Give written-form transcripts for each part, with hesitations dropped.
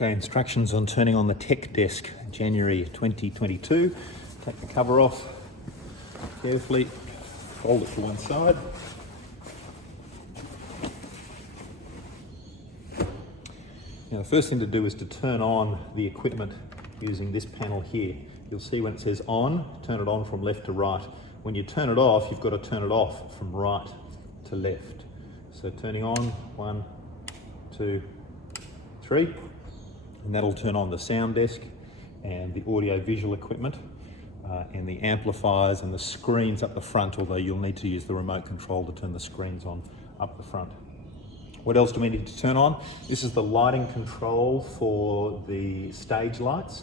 Okay, instructions on turning on the tech desk, January 2022. Take the cover off carefully, fold it to one side. Now the first thing to do is to turn on the equipment using this panel here. You'll see when it says on, turn it on from left to right. When you turn it off, you've got to turn it off from right to left. So turning on, 1, 2, 3. And that'll turn on the sound desk and the audio visual equipment and the amplifiers and the screens up the front, although you'll need to use the remote control to turn the screens on up the front. What else do we need to turn on? This is the lighting control for the stage lights.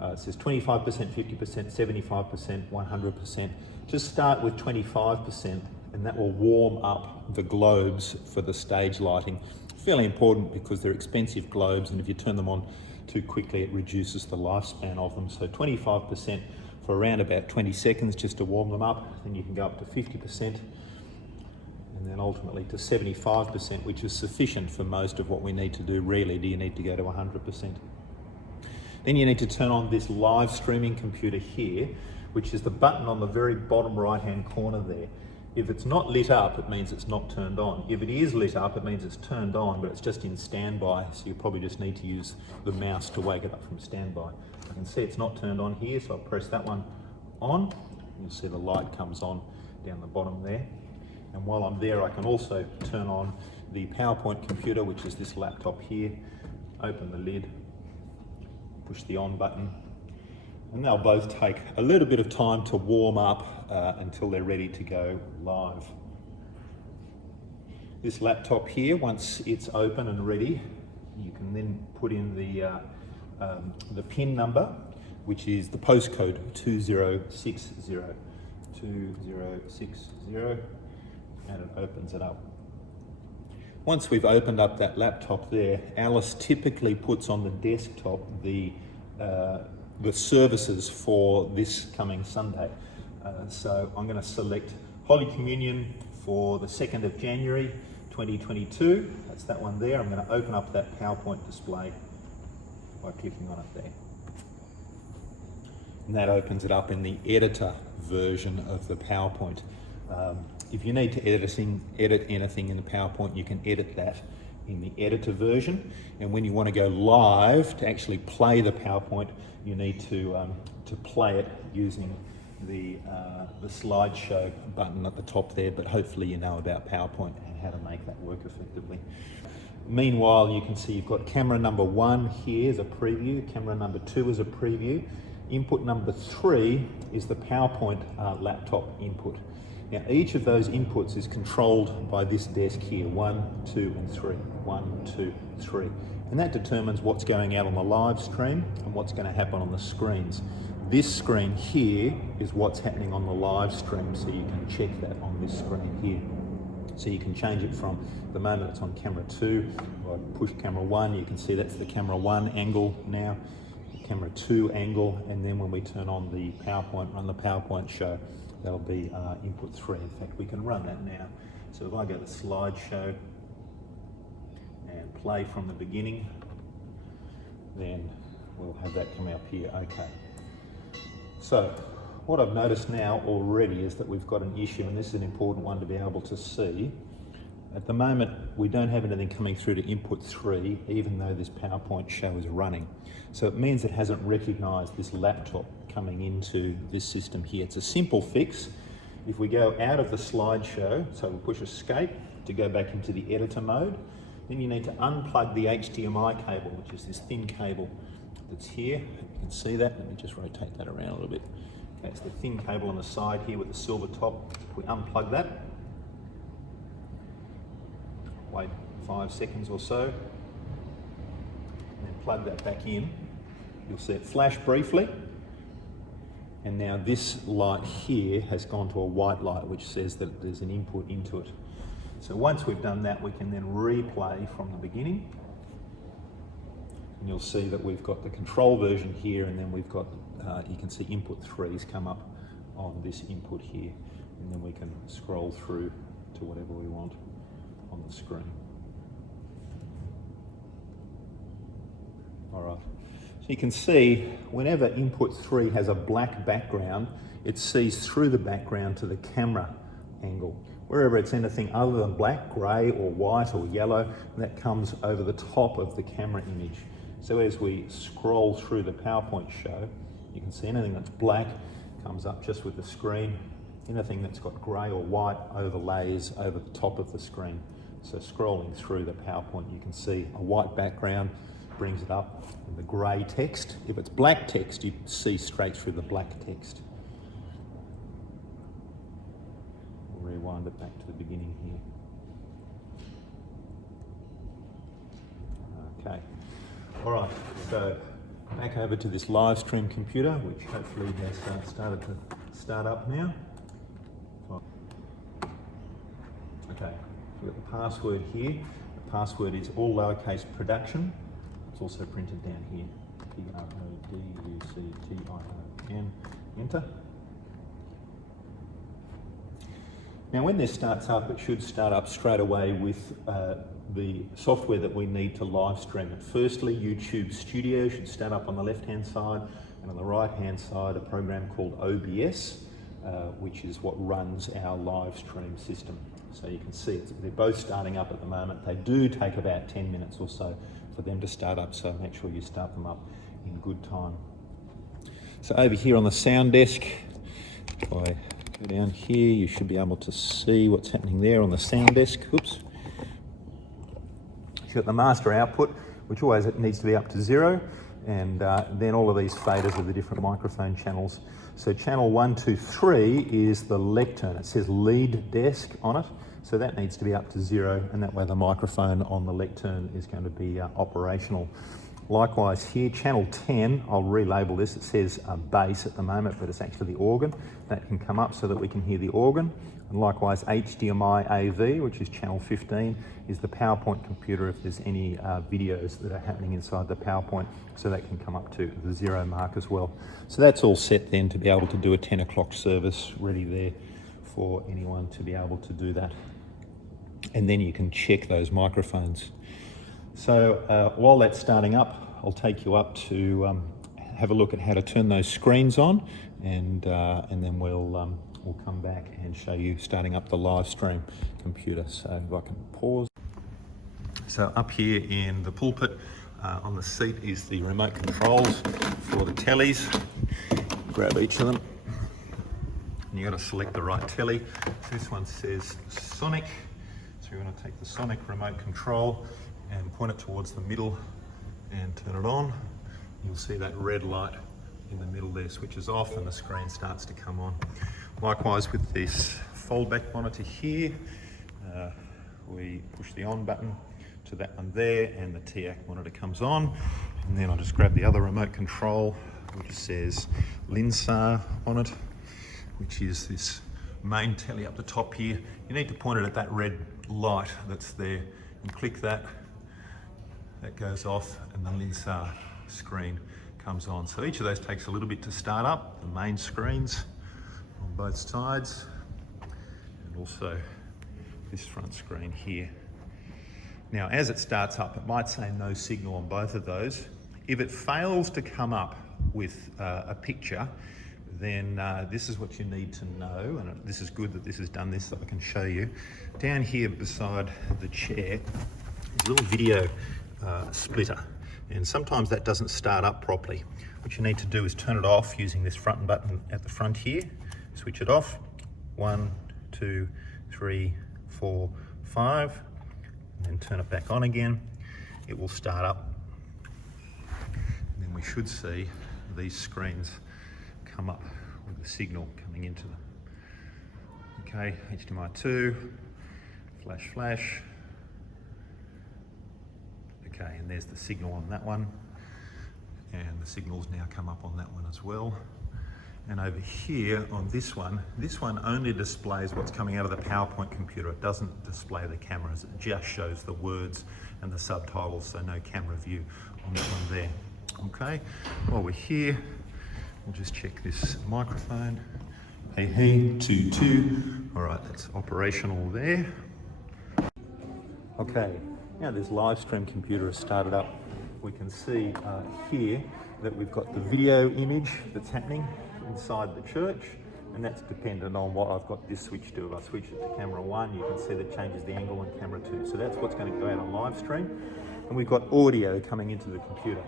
It says 25%, 50%, 75%, 100%. Just start with 25% and that will warm up the globes for the stage lighting. Fairly important because they're expensive globes, and if you turn them on too quickly it reduces the lifespan of them. So 25% for around about 20 seconds just to warm them up, then you can go up to 50% and then ultimately to 75%, which is sufficient for most of what we need to do. Rarely do you need to go to 100%. Then you need to turn on this live streaming computer here, which is the button on the very bottom right hand corner there. If it's not lit up, it means it's not turned on. If it is lit up, it means it's turned on, but it's just in standby, so you probably just need to use the mouse to wake it up from standby. I can see it's not turned on here, so I'll press that one on. You'll see the light comes on down the bottom there. And while I'm there, I can also turn on the PowerPoint computer, which is this laptop here. Open the lid, push the on button, and they'll both take a little bit of time to warm up until they're ready to go live. This laptop here, once it's open and ready, you can then put in the PIN number, which is the postcode 2060, 2060, and it opens it up. Once we've opened up that laptop there, Alice typically puts on the desktop the services for this coming Sunday. So I'm going to select Holy Communion for the 2nd of January 2022. That's that one there. I'm going to open up that PowerPoint display by clicking on it there. And that opens it up in the editor version of the PowerPoint. If you need to edit anything in the PowerPoint, you can edit that in the editor version. And when you want to go live to actually play the PowerPoint, you need to play it using the slideshow button at the top there, but hopefully you know about PowerPoint and how to make that work effectively. Meanwhile, you can see you've got camera number 1 here as a preview, camera number 2 as a preview. Input number 3 is the PowerPoint laptop input. Now each of those inputs is controlled by this desk here, 1, 2 and 3, 1, 2, 3. And that determines what's going out on the live stream and what's going to happen on the screens. This screen here is what's happening on the live stream, so you can check that on this screen here. So you can change it from the moment it's on camera 2, or push camera 1, you can see that's the camera 1 angle now, the camera 2 angle, and then when we turn on the PowerPoint, run the PowerPoint show, that'll be input 3. In fact, we can run that now. So if I go to slideshow and play from the beginning, then we'll have that come up here. Okay. So what I've noticed now already is that we've got an issue, and this is an important one to be able to see. At the moment, we don't have anything coming through to input 3, even though this PowerPoint show is running. So it means it hasn't recognized this laptop coming into this system here. It's a simple fix. If we go out of the slideshow, so we'll push escape to go back into the editor mode, then you need to unplug the HDMI cable, which is this thin cable that's here. You can see that. Let me just rotate that around a little bit. Okay, it's the thin cable on the side here with the silver top. If we unplug that, wait 5 seconds or so, and then plug that back in, you'll see it flash briefly. And now this light here has gone to a white light, which says that there's an input into it. So once we've done that, we can then replay from the beginning. And you'll see that we've got the control version here, and then we've got, you can see input 3's come up on this input here. And then we can scroll through to whatever we want on the screen. All So you can see whenever input 3 has a black background, it sees through the background to the camera angle. Wherever it's anything other than black, grey or white or yellow, that comes over the top of the camera image. So as we scroll through the PowerPoint show, you can see anything that's black comes up just with the screen. Anything that's got grey or white overlays over the top of the screen. So scrolling through the PowerPoint, you can see a white background brings it up, and the grey text. If it's black text, you see straight through the black text. We'll rewind it back to the beginning here. Okay. All right, so back over to this live stream computer, which hopefully has started to start up now. Okay, we've got the password here. The password is all lowercase production. It's also printed down here. PRODUCTION. Enter. Now when this starts up, it should start up straight away with the software that we need to live stream it. Firstly, YouTube Studio should start up on the left-hand side, and on the right-hand side, a program called OBS, which is what runs our live stream system. So you can see they're both starting up at the moment. They do take about 10 minutes or so for them to start up, so make sure you start them up in good time. So over here on the sound desk, if I go down here, you should be able to see what's happening there on the sound desk. Oops. You've got the master output, which always needs to be up to 0, and then all of these faders are the different microphone channels. So channel 1, 2, 3 is the lectern. It says lead desk on it, so that needs to be up to 0, and that way the microphone on the lectern is going to be operational. Likewise here, channel 10, I'll relabel this, it says bass at the moment, but it's actually the organ. That can come up so that we can hear the organ. And likewise HDMI AV, which is channel 15, is the PowerPoint computer if there's any videos that are happening inside the PowerPoint, so that can come up to the 0 mark as well. So that's all set then to be able to do a 10 o'clock service, ready there for anyone to be able to do that. And then you can check those microphones. So while that's starting up, I'll take you up to have a look at how to turn those screens on, and then we'll come back and show you starting up the live stream computer. So if I can pause. So up here in the pulpit, on the seat is the remote controls for the tellies. Grab each of them. And you've got to select the right telly. This one says Sonic. So you're going to take the Sonic remote control and point it towards the middle and turn it on. You'll see that red light in the middle there switches off and the screen starts to come on. Likewise with this fold back monitor here, we push the on button to that one there and the TAC monitor comes on, and then I'll just grab the other remote control which says Linsar on it, which is this main telly up the top here. You need to point it at that red light that's there and click that. That goes off and the Linsar screen comes on. So each of those takes a little bit to start up, the main screens on both sides, and also this front screen here. Now as it starts up, it might say no signal on both of those. If it fails to come up with a picture, then this is what you need to know, and this is good that this has done this so I can show you. Down here beside the chair is a little video splitter, and sometimes that doesn't start up properly. What you need to do is turn it off using this front button at the front here. Switch it off. 1, 2, 3, 4, 5, and then turn it back on again. It will start up, and then we should see these screens come up with the signal coming into them. Okay, HDMI 2, flash. Okay, and there's the signal on that one, and the signal's now come up on that one as well. And over here on this one only displays what's coming out of the PowerPoint computer. It doesn't display the cameras, it just shows the words and the subtitles, so no camera view on that one there. Okay, while we're here, we'll just check this microphone. Hey, 2, 2. All right, that's operational there. Okay, now this live stream computer has started up. we can see here that we've got the video image that's happening inside the church, and that's dependent on what I've got this switch to. If I switch it to camera 1, you can see that changes the angle on camera 2. So that's what's going to go out on live stream. And we've got audio coming into the computer.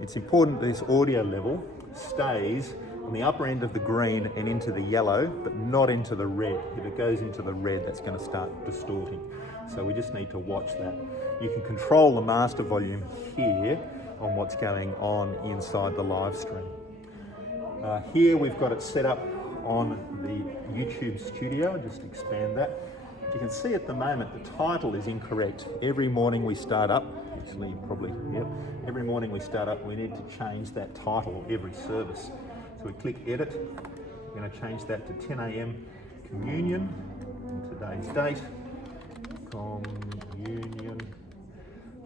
It's important that this audio level stays on the upper end of the green and into the yellow, but not into the red. If it goes into the red, that's going to start distorting. So we just need to watch that. You can control the master volume here on what's going on inside the live stream. Here we've got it set up on the YouTube studio. I'll just expand that. You can see at the moment the title is incorrect. Every morning we start up, actually probably, yep, every morning we start up, we need to change that title every service. So we click edit, we're going to change that to 10 a.m. communion, and today's date, communion,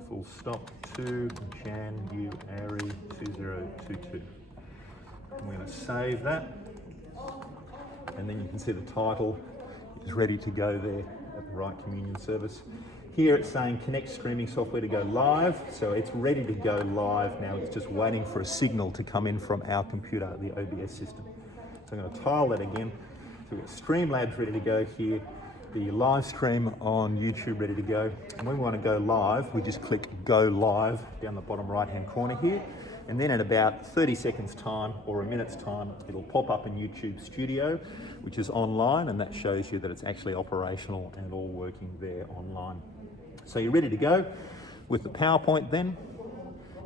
full stop, to January 2022. We're going to save that, and then you can see the title is ready to go there at the right communion service. Here it's saying connect streaming software to go live, so it's ready to go live now. It's just waiting for a signal to come in from our computer, the OBS system. So I'm going to tile that again. So we've got Streamlabs ready to go here, the live stream on YouTube ready to go. And when we want to go live, we just click go live down the bottom right hand corner here. And then in about 30 seconds time or a minute's time, it'll pop up in YouTube Studio, which is online, and that shows you that it's actually operational and all working there online. So you're ready to go with the PowerPoint then,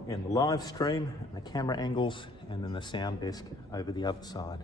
and the live stream, and the camera angles, and then the sound desk over the other side.